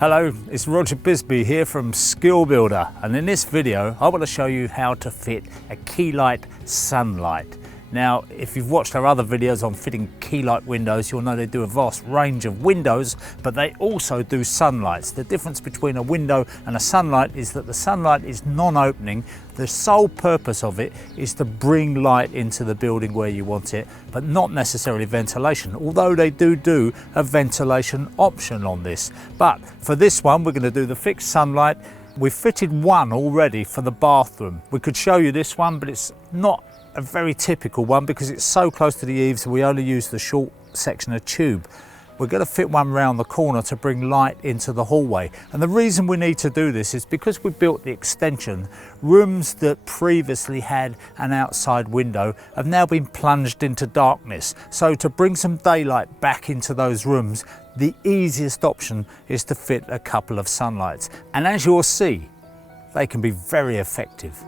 Hello, it's Roger Bisbee here from Skill Builder, and in this video I want to show you how to fit a Keylite SunLite. Now, if you've watched our other videos on fitting Keylite windows, you'll know they do a vast range of windows, but they also do SunLites. The difference between a window and a SunLite is that the SunLite is non-opening. The sole purpose of it is to bring light into the building where you want it, but not necessarily ventilation, although they do a ventilation option on this. But for this one, we're going to do the fixed SunLite. We've fitted one already for the bathroom. We could show you this one, but it's not a very typical one because it's so close to the eaves we only use the short section of tube. We're going to fit one round the corner to bring light into the hallway, and the reason we need to do this is because we built the extension. Rooms that previously had an outside window have now been plunged into darkness, so to bring some daylight back into those rooms, the easiest option is to fit a couple of SunLites, and as you'll see, they can be very effective.